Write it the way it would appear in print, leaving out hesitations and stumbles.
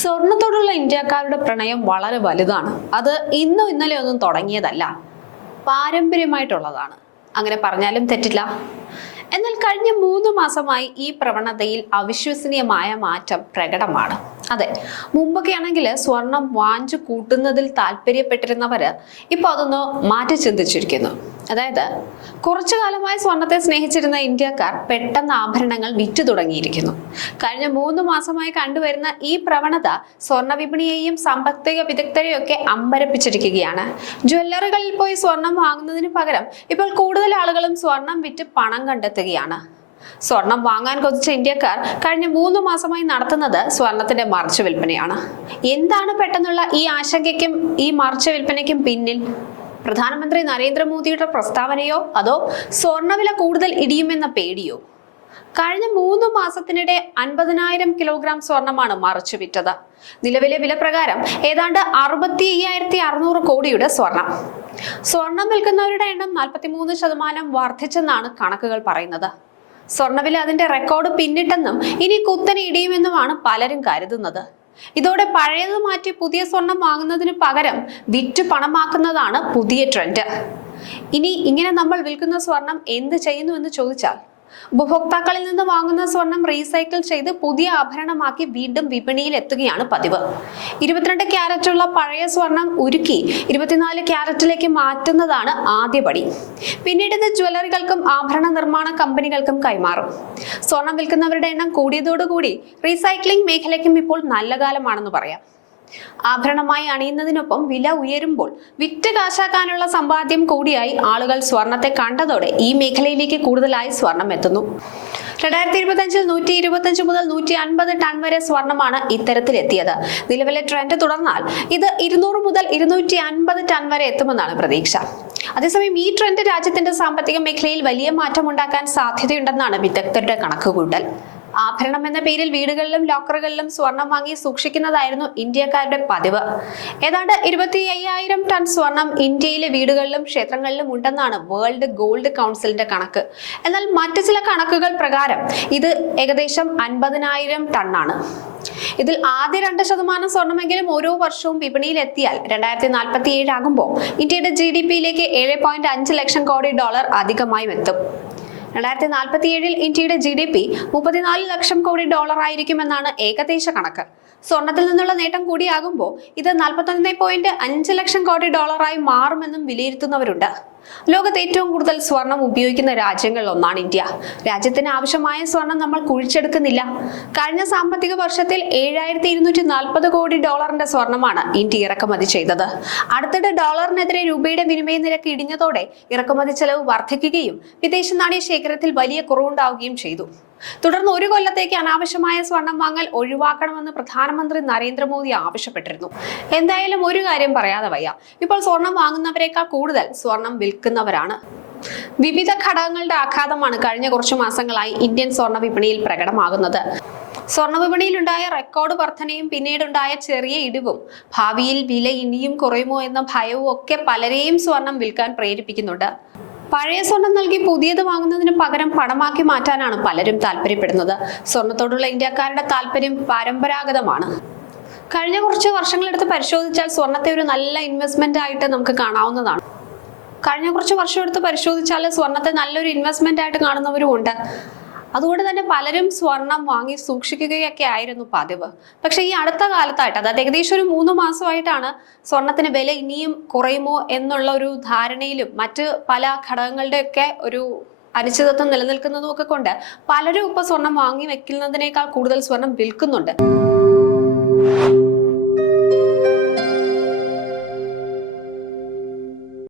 സ്വർണത്തോടുള്ള ഇന്ത്യക്കാരുടെ പ്രണയം വളരെ വലുതാണ്. അത് ഇന്നും ഇന്നലെ ഒന്നും തുടങ്ങിയതല്ല, പാരമ്പര്യമായിട്ടുള്ളതാണ്. അങ്ങനെ പറഞ്ഞാലും തെറ്റില്ല. എന്നാൽ കഴിഞ്ഞ 3 മാസമായി ഈ പ്രവണതയിൽ അവിശ്വസനീയമായ മാറ്റം പ്രകടമാണ്. അതെ, മുമ്പൊക്കെ ആണെങ്കിൽ സ്വർണം വാഞ്ചു കൂട്ടുന്നതിൽ താല്പര്യപ്പെട്ടിരുന്നവര് ഇപ്പൊ അതൊന്ന് മാറ്റി ചിന്തിച്ചിരിക്കുന്നു. അതായത് കുറച്ചു കാലമായി സ്വർണത്തെ സ്നേഹിച്ചിരുന്ന ഇന്ത്യക്കാർ പെട്ടെന്ന് ആഭരണങ്ങൾ വിറ്റു തുടങ്ങിയിരിക്കുന്നു. കഴിഞ്ഞ 3 മാസമായി കണ്ടുവരുന്ന ഈ പ്രവണത സ്വർണ്ണ വിപണിയെയും സാമ്പത്തിക വിദഗ്ധരെയും ഒക്കെ അമ്പരപ്പിച്ചിരിക്കുകയാണ്. ജ്വല്ലറികളിൽ പോയി സ്വർണം വാങ്ങുന്നതിന് പകരം ഇപ്പോൾ കൂടുതൽ ആളുകളും സ്വർണം വിറ്റ് പണം കണ്ടെത്തുകയാണ്. സ്വർണം വാങ്ങാൻ കൊതിച്ച ഇന്ത്യക്കാർ കഴിഞ്ഞ 3 മാസമായി നടത്തുന്നത് സ്വർണത്തിന്റെ മറിച്ചു വിൽപ്പനയാണ്. എന്താണ് പെട്ടെന്നുള്ള ഈ ആശങ്കയ്ക്കും ഈ മറിച്ചു വിൽപ്പനയ്ക്കും പിന്നിൽ? പ്രധാനമന്ത്രി നരേന്ദ്രമോദിയുടെ പ്രസ്താവനയോ അതോ സ്വർണ്ണവില കൂടുതൽ ഇടിയുമെന്ന പേടിയോ? കഴിഞ്ഞ 3 മാസത്തിനിടെ 50,000 കിലോഗ്രാം സ്വർണമാണ് മറിച്ചു വിറ്റത്. നിലവിലെ വില പ്രകാരം ഏതാണ്ട് 65,600 കോടിയുടെ സ്വർണം വിൽക്കുന്നവരുടെ എണ്ണം 43% വർദ്ധിച്ചെന്നാണ് കണക്കുകൾ പറയുന്നത്. സ്വർണ്ണവില അതിന്റെ റെക്കോർഡ് പിന്നിട്ടെന്നും ഇനി കുത്തനെ ഇടിയുമെന്നുമാണ് പലരും കരുതുന്നത്. ഇതോടെ പഴയത് മാറ്റി പുതിയ സ്വർണം വാങ്ങുന്നതിന് പകരം വിറ്റ് പണമാക്കുന്നതാണ് പുതിയ ട്രെൻഡ്. ഇനി ഇങ്ങനെ നമ്മൾ വിൽക്കുന്ന സ്വർണം എന്ത് ചെയ്യുന്നു എന്ന് ചോദിച്ചാൽ, ഉപഭോക്താക്കളിൽ നിന്ന് വാങ്ങുന്ന സ്വർണം റീസൈക്കിൾ ചെയ്ത് പുതിയ ആഭരണമാക്കി വീണ്ടും വിപണിയിൽ എത്തുകയാണ് പതിവ്. 22 ക്യാരറ്റുള്ള പഴയ സ്വർണം ഉരുക്കി 24 ക്യാരറ്റിലേക്ക് മാറ്റുന്നതാണ് ആദ്യപടി. പിന്നീട് ഇത് ജ്വല്ലറികൾക്കും ആഭരണ നിർമ്മാണ കമ്പനികൾക്കും കൈമാറും. സ്വർണം വിൽക്കുന്നവരുടെ എണ്ണം കൂടിയതോടുകൂടി റീസൈക്ലിംഗ് മേഖലയ്ക്കും ഇപ്പോൾ നല്ല കാലമാണെന്ന് പറയാം. ആഭരണമായി അണിയുന്നതിനൊപ്പം വില ഉയരുമ്പോൾ വിറ്റ് കാശാക്കാനുള്ള സമ്പാദ്യം കൂടിയായി ആളുകൾ സ്വർണത്തെ കണ്ടതോടെ ഈ മേഖലയിലേക്ക് കൂടുതലായി സ്വർണം എത്തുന്നു. 2025-ൽ 125 മുതൽ 150 ടൺ വരെ സ്വർണമാണ് ഇത്തരത്തിലെത്തിയത്. നിലവിലെ ട്രെൻഡ് തുടർന്നാൽ ഇത് 200 മുതൽ 250 ടൺ വരെ എത്തുമെന്നാണ് പ്രതീക്ഷ. അതേസമയം ഈ ട്രെൻഡ് രാജ്യത്തിന്റെ സാമ്പത്തിക മേഖലയിൽ വലിയ മാറ്റം ഉണ്ടാക്കാൻ സാധ്യതയുണ്ടെന്നാണ് വിദഗ്ധരുടെ കണക്കുകൂട്ടൽ. ആഭരണം എന്ന പേരിൽ വീടുകളിലും ലോക്കറുകളിലും സ്വർണം വാങ്ങി സൂക്ഷിക്കുന്നതായിരുന്നു ഇന്ത്യക്കാരുടെ പതിവ്. ഏതാണ്ട് 25,000 ടൺ സ്വർണം ഇന്ത്യയിലെ വീടുകളിലും ക്ഷേത്രങ്ങളിലും ഉണ്ടെന്നാണ് വേൾഡ് ഗോൾഡ് കൗൺസിലിന്റെ കണക്ക്. എന്നാൽ മറ്റു ചില കണക്കുകൾ പ്രകാരം ഇത് ഏകദേശം 50,000 ടണ്ണാണ്. ഇതിൽ ആദ്യ 2% സ്വർണമെങ്കിലും ഓരോ വർഷവും വിപണിയിൽ എത്തിയാൽ 2047 ആകുമ്പോൾ ഇന്ത്യയുടെ GDP-യിലേക്ക് 7.5 ലക്ഷം കോടി ഡോളർ അധികമായും എത്തും. 2047-ൽ ഇന്ത്യയുടെ GDP 34 ലക്ഷം കോടി ഡോളർ ആയിരിക്കുമെന്നാണ് ഏകദേശ കണക്ക്. സ്വർണത്തിൽ നിന്നുള്ള നേട്ടം കൂടിയാകുമ്പോൾ ഇത് 41.5 ലക്ഷം കോടി ഡോളറായി മാറുമെന്നും വിലയിരുത്തുന്നവരുണ്ട്. ലോകത്ത് ഏറ്റവും കൂടുതൽ സ്വർണം ഉപയോഗിക്കുന്ന രാജ്യങ്ങളിൽ ഒന്നാണ് ഇന്ത്യ. രാജ്യത്തിന് ആവശ്യമായ സ്വർണം നമ്മൾ കുഴിച്ചെടുക്കുന്നില്ല. കഴിഞ്ഞ സാമ്പത്തിക വർഷത്തിൽ 7,240 കോടി ഡോളറിന്റെ സ്വർണമാണ് ഇന്ത്യ ഇറക്കുമതി ചെയ്തത്. അടുത്തിടെ ഡോളറിനെതിരെ രൂപയുടെ വിനിമയ നിരക്ക് ഇടിഞ്ഞതോടെ ഇറക്കുമതി ചെലവ് വർദ്ധിക്കുകയും വിദേശ നാണ്യ ശേഖരത്തിൽ വലിയ കുറവുണ്ടാവുകയും ചെയ്തു. തുടർന്ന് 1 കൊല്ലത്തേക്ക് അനാവശ്യമായ സ്വർണം വാങ്ങൽ ഒഴിവാക്കണമെന്ന് പ്രധാനമന്ത്രി നരേന്ദ്രമോദി ആവശ്യപ്പെട്ടിരുന്നു. എന്തായാലും ഒരു കാര്യം പറയാതെ വയ്യ, ഇപ്പോൾ സ്വർണം വാങ്ങുന്നവരെക്കാൾ കൂടുതൽ സ്വർണം വിൽക്കുന്നവരാണ്. വിവിധ ഘടകങ്ങളുടെ ആഘാതമാണ് കഴിഞ്ഞ കുറച്ചു മാസങ്ങളായി ഇന്ത്യൻ സ്വർണ്ണ വിപണിയിൽ പ്രകടമാകുന്നത്. സ്വർണ്ണ വിപണിയിലുണ്ടായ റെക്കോർഡ് വർധനയും പിന്നീടുണ്ടായ ചെറിയ ഇടിവും ഭാവിയിൽ വില ഇനിയും കുറയുമോ എന്ന ഭയവും ഒക്കെ പലരെയും സ്വർണം വിൽക്കാൻ പ്രേരിപ്പിക്കുന്നുണ്ട്. പഴയ സ്വർണം നൽകി പുതിയത് വാങ്ങുന്നതിന് പകരം പണമാക്കി മാറ്റാനാണ് പലരും താല്പര്യപ്പെടുന്നത്. സ്വർണത്തോടുള്ള ഇന്ത്യക്കാരുടെ താല്പര്യം പരമ്പരാഗതമാണ്. കഴിഞ്ഞ കുറച്ച് വർഷങ്ങളെടുത്ത് പരിശോധിച്ചാൽ സ്വർണത്തെ ഒരു നല്ല ഇൻവെസ്റ്റ്മെന്റ് ആയിട്ട് നമുക്ക് കാണാവുന്നതാണ്. സ്വർണത്തെ നല്ലൊരു ഇൻവെസ്റ്റ്മെന്റ് ആയിട്ട് കാണുന്നവരും ഉണ്ട്. അതുകൊണ്ട് തന്നെ പലരും സ്വർണം വാങ്ങി സൂക്ഷിക്കുകയൊക്കെ ആയിരുന്നു പതിവ്. പക്ഷെ ഈ അടുത്ത കാലത്തായിട്ട്, അതായത് ഏകദേശം ഒരു 3 മാസമായിട്ടാണ് സ്വർണത്തിന് വില ഇനിയും കുറയുമോ എന്നുള്ള ഒരു ധാരണയിലും മറ്റ് പല ഘടകങ്ങളുടെയൊക്കെ ഒരു അനിശ്ചിതത്വം നിലനിൽക്കുന്നതും ഒക്കെ കൊണ്ട് പലരും ഇപ്പൊ സ്വർണം വാങ്ങി വെക്കുന്നതിനേക്കാൾ കൂടുതൽ സ്വർണം വിൽക്കുന്നുണ്ട്.